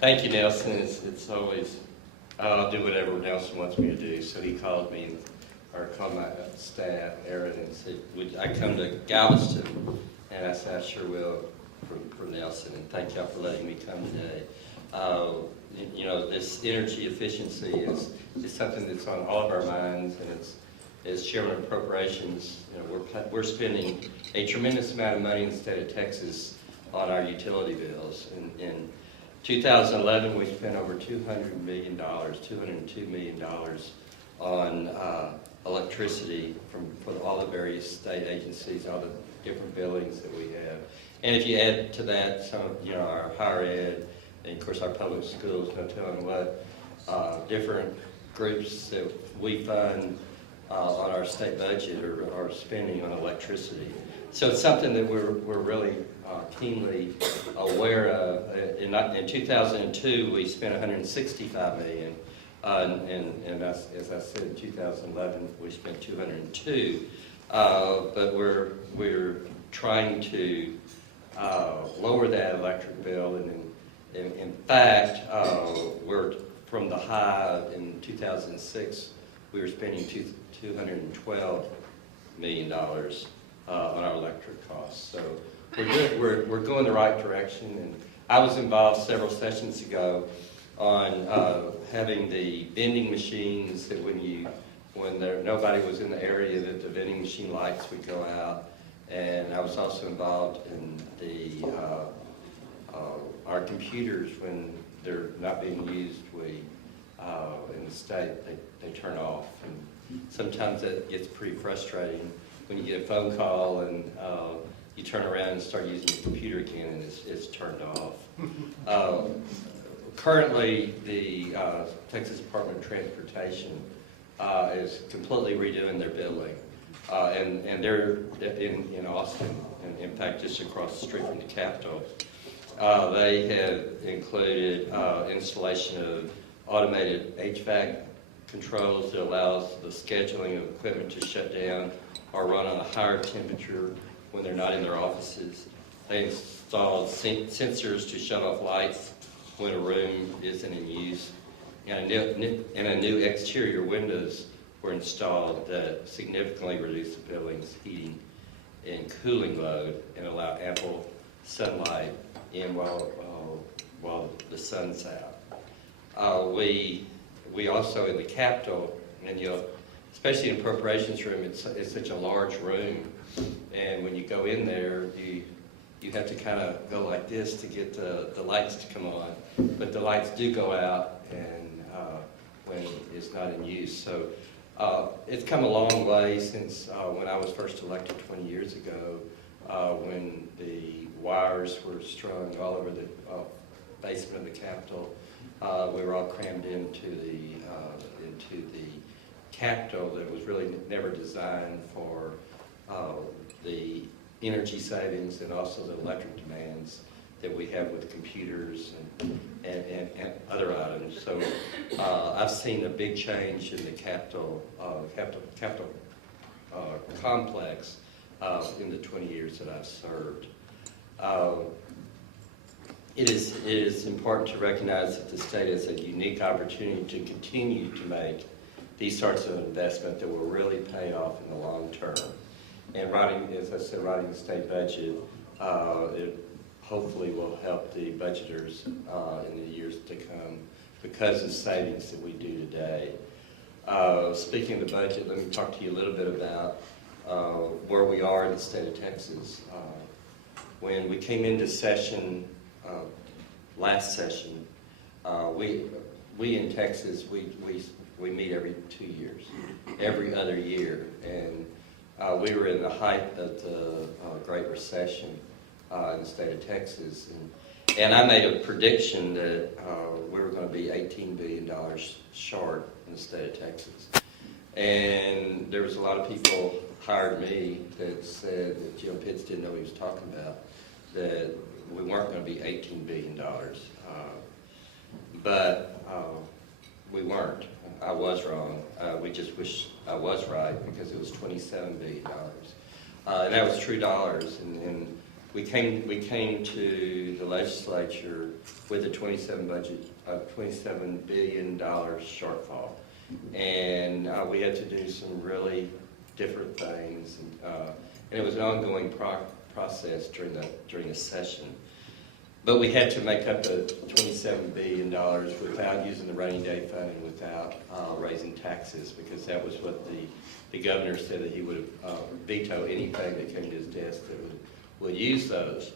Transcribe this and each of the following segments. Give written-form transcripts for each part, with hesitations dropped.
Thank you, Nelson. It's always, I'll do whatever Nelson wants me to do. So he called me, or called my staff, Aaron, and said, would I come to Galveston? And I said, I sure will, for Nelson, and thank y'all for letting me come today. You know, this energy efficiency is something that's on all of our minds, and it's, as Chairman of Appropriations, you know, we're spending a tremendous amount of money in the state of Texas on our utility bills. In 2011, we spent over $200 million, $202 million on electricity for all the various state agencies, all the different buildings that we have. And if you add to that some of, you know, our higher ed, and of course our public schools, no telling what, different groups that we fund on our state budget are spending on electricity. So it's something that we're really keenly aware of. In 2002, we spent $165 million, and as I said, in 2011, we spent $202. But we're trying to lower that electric bill, and in fact, we're from the high in 2006. We were spending $212 million on our electric costs. So we're going the right direction. And I was involved several sessions ago on having the vending machines that when nobody was in the area, that the vending machine lights would go out. And I was also involved in our computers, when they're not being used, in the state, they turn off. And sometimes that gets pretty frustrating when you get a phone call and you turn around and start using the computer again and it's turned off. Currently, the Texas Department of Transportation is completely redoing their billing. And they're in Austin, and in fact just across the street from the Capitol. They have included installation of automated HVAC controls that allows the scheduling of equipment to shut down or run on a higher temperature when they're not in their offices. They installed sensors to shut off lights when a room isn't in use. And a new exterior windows were installed that significantly reduce the building's heating and cooling load and allow ample sunlight in while the sun's out. We also in the Capitol, and you know, especially in Appropriations room, it's such a large room, and when you go in there, you have to kind of go like this to get the lights to come on, but the lights do go out and when it's not in use. So it's come a long way since when I was first elected 20 years ago, when the wires were strung all over the basement of the Capitol. We were all crammed into the Capitol that was really never designed for the energy savings and also the electric demands that we have with computers and other items. So I've seen a big change in the Capitol complex in the 20 years that I've served. It is important to recognize that the state has a unique opportunity to continue to make these sorts of investment that will really pay off in the long term. And as I said, writing the state budget, it hopefully will help the budgeters in the years to come because of savings that we do today. Speaking of the budget, let me talk to you a little bit about where we are in the state of Texas. When we came into session, last session, we in Texas, we meet every 2 years, every other year, and we were in the height of the Great Recession in the state of Texas, and I made a prediction that we were going to be $18 billion short in the state of Texas. And there was a lot of people hired me that said that Jim Pitts didn't know what he was talking about, that we weren't going to be $18 billion. But we weren't. I was wrong. We just wish I was right because it was $27 billion. And that was true dollars. And we came to the legislature with a $27 billion shortfall, and we had to do some really different things, and it was an ongoing process during the session. But we had to make up the $27 billion without using the rainy day fund and without raising taxes, because that was what the governor said, that he would veto anything that came to his desk that would use those.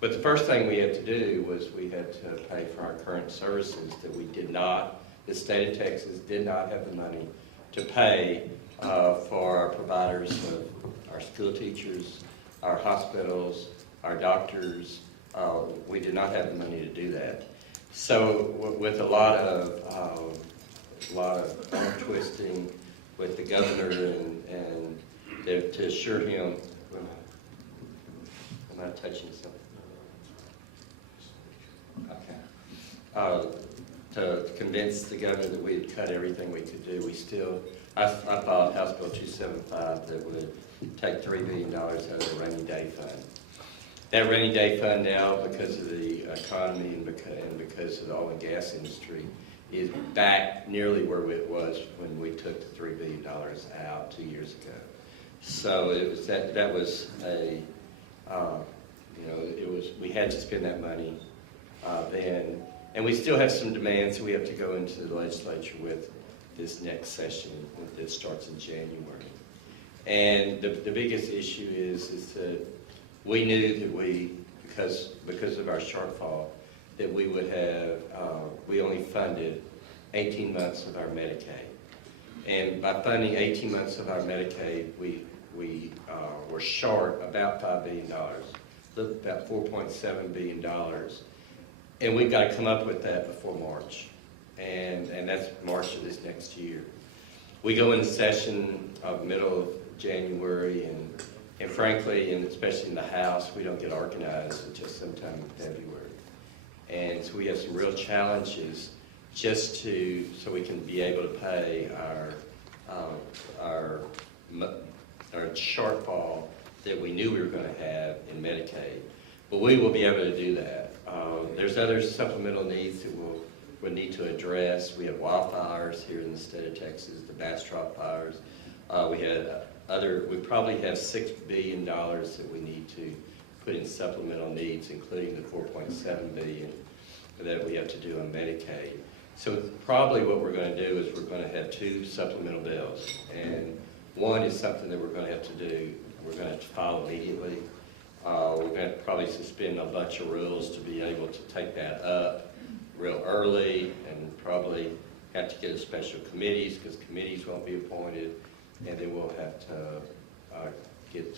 But the first thing we had to do was we had to pay for our current services that we did not, the state of Texas did not have the money to pay for our providers, of our school teachers, our hospitals, our doctors. We did not have the money to do that. So with a lot of arm twisting with the governor and to assure him, am I touching something? Okay. To convince the governor that we had cut everything we could do, I filed House Bill 275 that would take $3 billion out of the rainy day fund. That rainy day fund now, because of the economy and because of the oil and gas industry, is back nearly where it was when we took the $3 billion out 2 years ago. So it was that was a, we had to spend that money then. And we still have some demands we have to go into the legislature with this next session that starts in January. And the biggest issue is that we knew that because of our shortfall, that we would have, we only funded 18 months of our Medicaid. And by funding 18 months of our Medicaid, we were short about $5 billion, about $4.7 billion. And we've got to come up with that before March. And that's March of this next year. We go into session middle of January, and frankly, and especially in the House, we don't get organized until sometime in February. And so we have some real challenges just so we can be able to pay our shortfall that we knew we were going to have in Medicaid. But we will be able to do that. There's other supplemental needs that we'll need to address. We have wildfires here in the state of Texas, the Bastrop fires. We probably have $6 billion that we need to put in supplemental needs, including the $4.7 billion that we have to do on Medicaid. So probably what we're going to do is we're going to have two supplemental bills. And one is something that we're going to have to do, we're going to have to file immediately. We're going to have to probably suspend a bunch of rules to be able to take that up real early, and probably have to get a special committees, because committees won't be appointed, and then we'll have to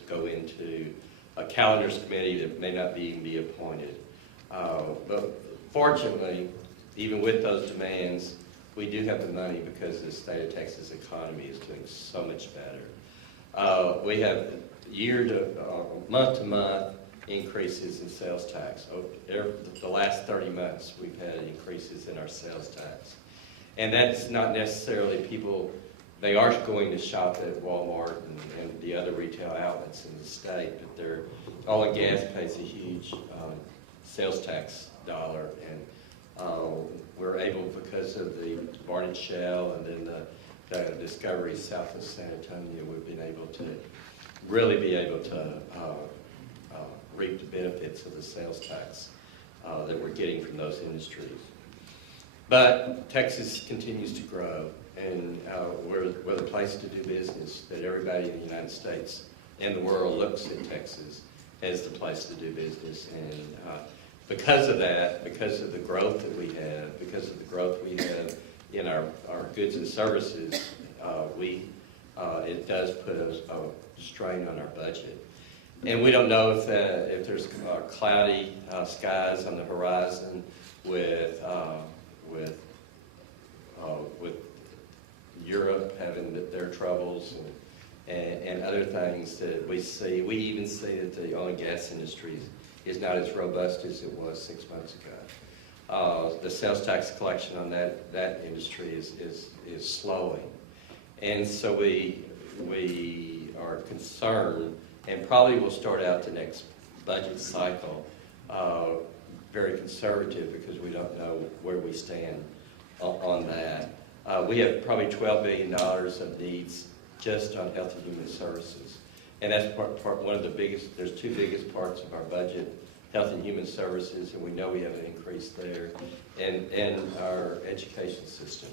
go into a calendars committee that may not even be appointed. But fortunately, even with those demands, we do have the money because the state of Texas economy is doing so much better. We have month to month increases in sales tax. The last 30 months, we've had increases in our sales tax. And that's not necessarily people, they are going to shop at Walmart and the other retail outlets in the state, but oil and gas pays a huge sales tax dollar, and we're able, because of the Barnett Shale and then the discoveries south of San Antonio, we've been able to really reap the benefits of the sales tax that we're getting from those industries. But Texas continues to grow, and we're the place to do business, that everybody in the United States and the world looks at Texas as the place to do business. And because of that, because of the growth that we have, because of the growth we have in our goods and services, it does put a strain on our budget. And we don't know if there's cloudy skies on the horizon with Europe having their troubles and other things that we see. We even see that the oil and gas industry is not as robust as it was 6 months ago. The sales tax collection on that industry is slowing. And so we are concerned, and probably will start out the next budget cycle very conservative because we don't know where we stand on that. We have probably $12 billion of needs just on Health and Human Services. And that's one of the biggest, there's two biggest parts of our budget, Health and Human Services, and we know we have an increase there, and our education system.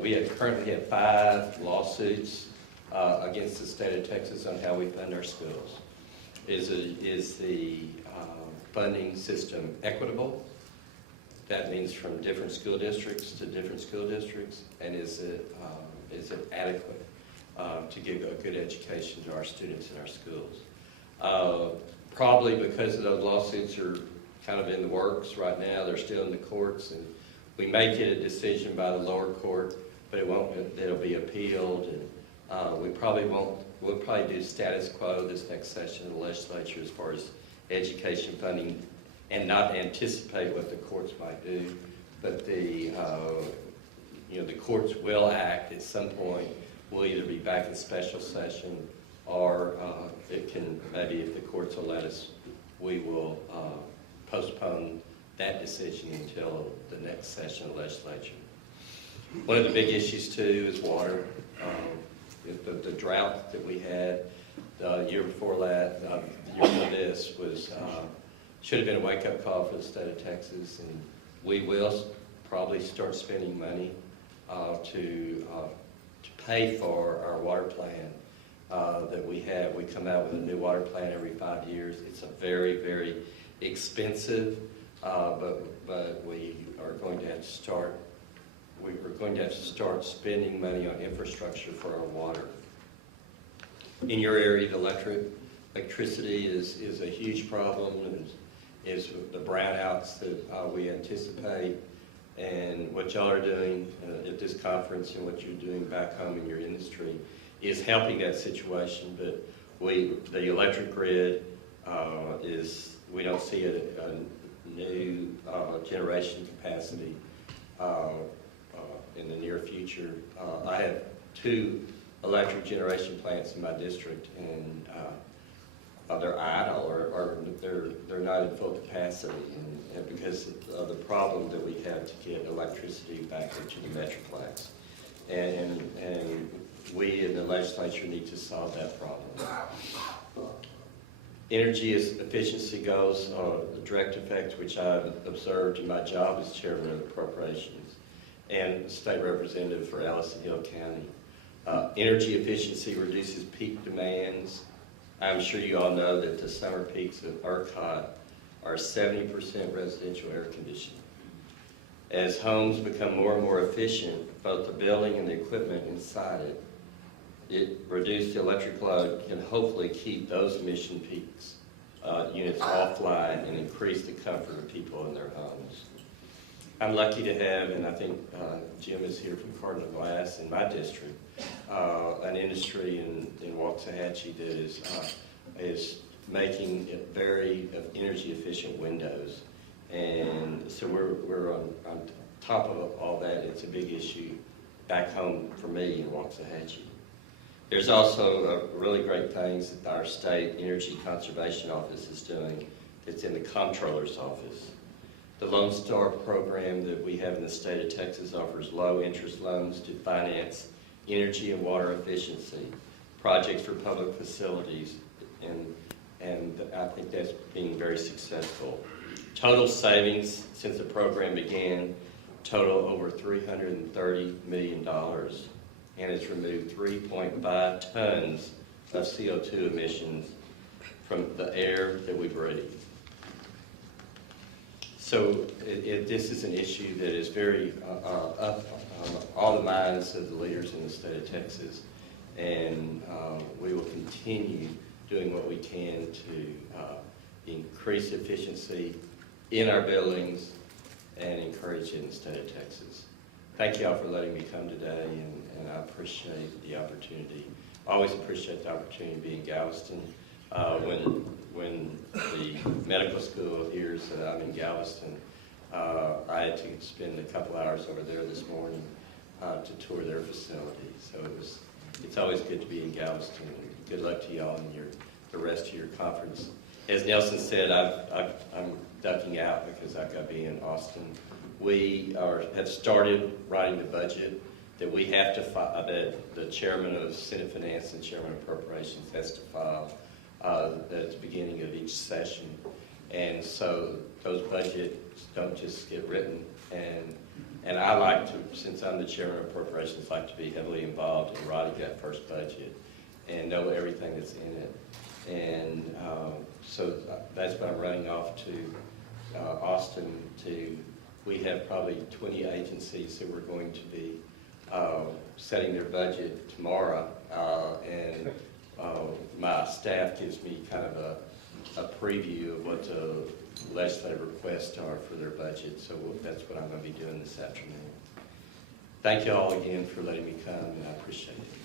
We currently have 5 lawsuits against the state of Texas on how we fund our schools. Is the funding system equitable? That means from different school districts to different school districts, and is it adequate to give a good education to our students in our schools? Probably because those lawsuits are kind of in the works right now, they're still in the courts, and we may get a decision by the lower court, but it'll be appealed, and we'll probably do status quo this next session of the legislature as far as education funding, and not anticipate what the courts might do, but the courts will act at some point. We'll either be back in special session, or it can, maybe if the courts will let us, we will postpone that decision until the next session of the legislature. One of the big issues too is water. The drought that we had the year before that, the year before this was should have been a wake-up call for the state of Texas, and we will probably start spending money to pay for our water plan that we have. We come out with a new water plan every 5 years. It's a very, very expensive, but we are going to have to start. We're going to have to start spending money on infrastructure for our water. In your area, the electricity is a huge problem, and is the brownouts that we anticipate, and what y'all are doing at this conference and what you're doing back home in your industry is helping that situation. But the electric grid we don't see a new generation capacity in the near future. I have 2 electric generation plants in my district, and they're idle, or they're not in full capacity, and because of the problem that we have to get electricity back into the Metroplex, and we in the legislature need to solve that problem. Energy efficiency goals are the direct effect which I've observed in my job as chairman of Appropriations and state representative for Allison Hill County. Energy efficiency reduces peak demands. I'm sure you all know that the summer peaks of ERCOT are 70% residential air conditioning. As homes become more and more efficient, both the building and the equipment inside it reduced electric load can hopefully keep those emission peaks units offline and increase the comfort of people in their homes. I'm lucky to have, and I think Jim is here from Cardinal Glass in my district, an industry in Waxahachie that is making very energy efficient windows, and so we're on top of all that. It's a big issue back home for me in Waxahachie. There's also really great things that our state energy conservation office is doing. It's in the comptroller's office. The Lone Star program that we have in the state of Texas offers low interest loans to finance energy and water efficiency, projects for public facilities, and I think that's being very successful. Total savings since the program began total over $330 million, and it's removed 3.5 tons of CO2 emissions from the air that we breathe. So this is an issue that is very up on all the minds of the leaders in the state of Texas, and we will continue doing what we can to increase efficiency in our buildings and encourage it in the state of Texas. Thank you all for letting me come today, and I appreciate the opportunity. I always appreciate the opportunity to be in Galveston. When the medical school hears that I'm in Galveston, I had to spend a couple hours over there this morning to tour their facility. So it's always good to be in Galveston. Good luck to y'all in the rest of your conference. as Nelson said, I'm ducking out because I've got to be in Austin. We have started writing the budget that we have to file, that the chairman of Senate Finance and chairman of Appropriations has to file at the beginning of each session. And so those budgets don't just get written. And I like to, since I'm the chairman of Appropriations, like to be heavily involved in writing that first budget and know everything that's in it. And so that's why I'm running off to Austin to, we have probably 20 agencies who are going to be setting their budget tomorrow. And my staff gives me kind of a preview of what the legislative requests are for their budget. So that's what I'm going to be doing this afternoon. Thank you all again for letting me come, and I appreciate it.